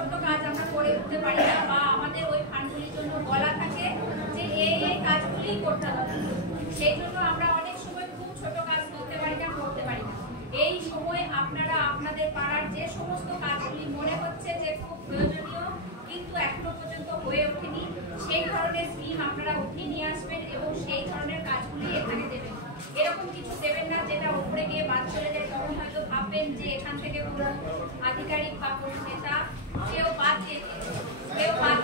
ছোট্ট কাজ আমরা করে উঠতে পারি না, বা আমাদের ওই ফান্ডগুলির জন্য বলা থাকে যে এই কাজগুলি করতে হবে। সেই জন্য আমরা অনেক সময় খুব ছোট কাজ করতে পারি না, করতে পারি না। এই সময় আপনারা আপনাদের পাড়ার যে সমস্ত কাজগুলি মনে হচ্ছে যে খুব প্রয়োজনীয় কিন্তু এখনো পর্যন্ত হয়ে ওঠেনি, সেই ধরনের স্কিম আপনারা উঠিয়ে নিয়ে আসবেন এবং সেই ধরনের কাজগুলি এখানে দেবেন। এরকম কিছু দেবেন না যেটা উপরে গিয়ে বাদ চলে যায়, তখন হয়তো ভাববেন যে এখান থেকে কোনো আধিকারিক বা কোনো নেতা কেউ বাদ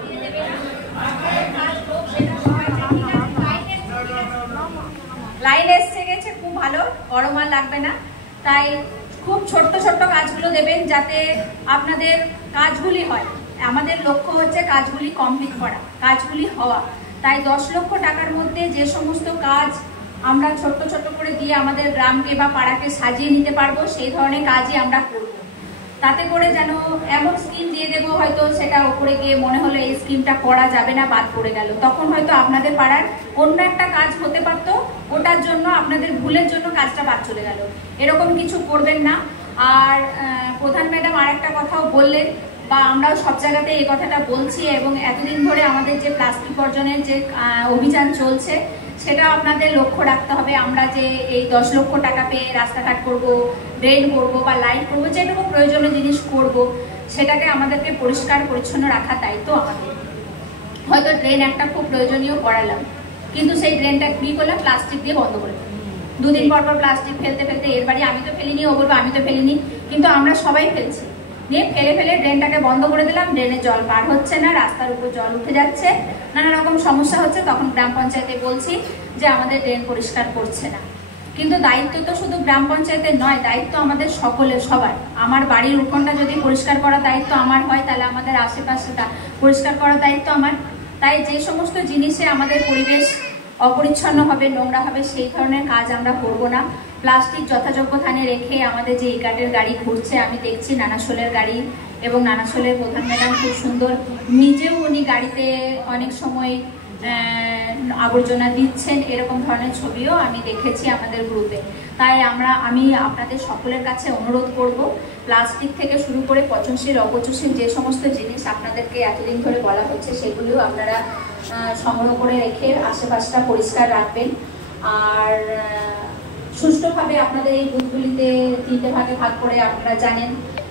দিয়ে দেবে না। কাজ হোক সেটা সবাই লাইন এসে গেছে, খুব ভালো, গরম আর লাগবে না। তাই খুব ছোট্ট ছোট্ট কাজগুলো দেবেন যাতে আপনাদের কাজগুলি হয়। আমাদের লক্ষ্য হচ্ছে কাজগুলি কমপ্লিট করা, কাজগুলি হওয়া। তাই 10 লক্ষ টাকার মধ্যে যে সমস্ত কাজ আমরা ছোট্ট ছোট্ট করে দিয়ে আমাদের গ্রামকে বা পাড়াকে সাজিয়ে নিতে পারবো, সেই ধরনের কাজই আমরা করব। তাতে করে যেন এমন স্কিম দিয়ে দেবো হয়তো সেটা উপরে গিয়ে মনে হলো এই স্কিমটা করা যাবে না, বাদ পড়ে গেল, তখন হয়তো আপনাদের পাড়ার অন্য একটা কাজ হতে পারতো, ওটার জন্য আপনাদের ভুলের জন্য কাজটা বাদ চলে গেল। এরকম কিছু করবেন না। আর প্রধান ম্যাডাম আর একটা কথাও বললেন, বা আমরাও সব জায়গাতে এই কথাটা বলছি, এবং এতদিন ধরে আমাদের যে প্লাস্টিক বর্জনের যে অভিযান চলছে সেটা আপনাদের লক্ষ্য রাখতে হবে। আমরা যে এই 10 লক্ষ টাকা পেয়ে রাস্তাঘাট করব, ড্রেন করব বা লাইট করব, যেটুকু প্রয়োজনীয় জিনিস করব, সেটাকে আমাদেরকে পরিষ্কার পরিচ্ছন্ন রাখার দায়িত্ব আমাদের। হয়তো ড্রেন একটা খুব প্রয়োজনীয় করালাম, কিন্তু সেই ড্রেনটা কি করলাম, প্লাস্টিক দিয়ে বন্ধ করে দিলাম। 2 দিন পর পর প্লাস্টিক ফেলতে ফেলতে এর বাড়ি আমি তো ফেলিনি, ও বলবো আমি তো ফেলিনি, কিন্তু আমরা সবাই ফেলছি। নিয়ে ফেলে ফেলে ড্রেনটাকে বন্ধ করে দিলাম, ড্রেনে জল পার হচ্ছে না, রাস্তার উপর জল উঠে যাচ্ছে, নানা রকম সমস্যা হচ্ছে। তখন গ্রাম পঞ্চায়েতে বলছি যে আমাদের ড্রেন পরিষ্কার করছে না। কিন্তু দায়িত্ব তো শুধু গ্রাম পঞ্চায়েতের নয়, দায়িত্ব আমাদের সকলের, সবার। আমার বাড়ির উঠোনটা যদি পরিষ্কার করার দায়িত্ব আমার হয়, তাহলে আমাদের আশেপাশেটা পরিষ্কার করার দায়িত্ব আমার। তাই যে সমস্ত জিনিসে আমাদের পরিবেশ অপরিচ্ছন্ন হবে, নোংরা হবে, সেই ধরনের কাজ আমরা করব না। প্লাস্টিক যথাযোগ্য স্থানে রেখে আমাদের যে ইকাটের গাড়ি ঘুরছে, আমি দেখছি নানাশোলের গাড়ি, এবং নানাশোলের প্রধান ম্যাডাম খুব সুন্দর নিজেও উনি গাড়িতে অনেক সময় আবর্জনা দিচ্ছেন, এরকম ধরনের ছবিও আমি দেখেছি আমাদের গ্রুপে। তাই আমি আপনাদের সকলের কাছে অনুরোধ করব, প্লাস্টিক থেকে শুরু করে পচনশীল অপচনশীল যে সমস্ত জিনিস আপনাদেরকে এতদিন ধরে বলা হচ্ছে, সেগুলিও আপনারা সংগ্রহ করে রেখে আশেপাশটা পরিষ্কার রাখবেন। আর সুষ্ঠুভাবে আপনাদের এই বুথগুলিতে 3টে ভাগে ভাগ করে আপনারা জানেন,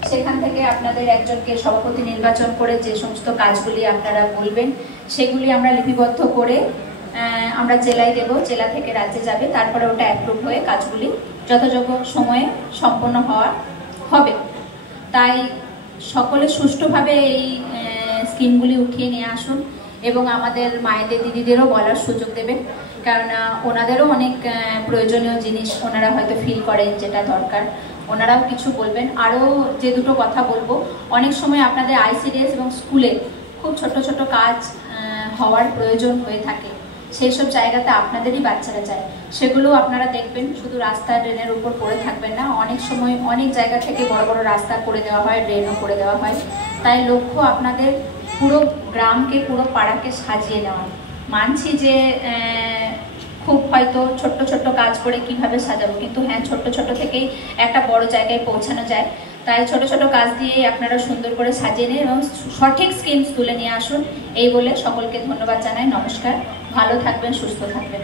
সেখান থেকে আপনাদের একজনকে সভাপতি নির্বাচন করে যে সমস্ত কাজগুলি আপনারা বলবেন, সেগুলি আমরা লিপিবদ্ধ করে আমরা জেলায় দেব, জেলা থেকে রাজ্যে যাবে, তারপরে ওটা অ্যাপ্রুভ হয়ে কাজগুলি যথাযোগ্য সময়ে সম্পন্ন হবে। তাই সকলে সুষ্ঠুভাবে এই স্কিমগুলি উঠিয়ে নিয়ে আসুন, এবং আমাদের মায়েদের দিদিদেরও বলার সুযোগ দেবেন, কেননা ওনাদেরও অনেক প্রয়োজনীয় জিনিস ওনারা হয়তো ফিল করেন যেটা দরকার, ওনারাও কিছু বলবেন। আরও যে দুটো কথা বলবো, অনেক সময় আপনাদের ICDS এবং স্কুলে খুব ছোট ছোট কাজ হওয়ার প্রয়োজন হয়ে থাকে, সেই সব জায়গাতে আপনাদেরই বাচ্চারা যায়, সেগুলো আপনারা দেখবেন। শুধু রাস্তা ড্রেনের উপর পড়ে থাকবেন না, অনেক সময় অনেক জায়গা থেকে বড় বড় রাস্তা করে দেওয়া হয়, ড্রেনও করে দেওয়া হয়। তাই লক্ষ্য আপনাদের পুরো গ্রামকে, পুরো পাড়াকে সাজিয়ে নেওয়া। মানছি যে খুব হয়তো ছোট্ট ছোট্ট কাজ করে কিভাবে সাজাবো, কিন্তু হ্যাঁ, ছোট্ট ছোট্ট থেকেই একটা বড় জায়গায় পৌঁছানো যায়। তাই ছোট ছোট কাজ দিয়েই আপনারা সুন্দর করে সাজিয়ে নিন এবং সঠিক স্কিমস তুলে নিয়ে আসুন। এই বলে সকলকে ধন্যবাদ জানাই। নমস্কার, ভালো থাকবেন, সুস্থ থাকবেন।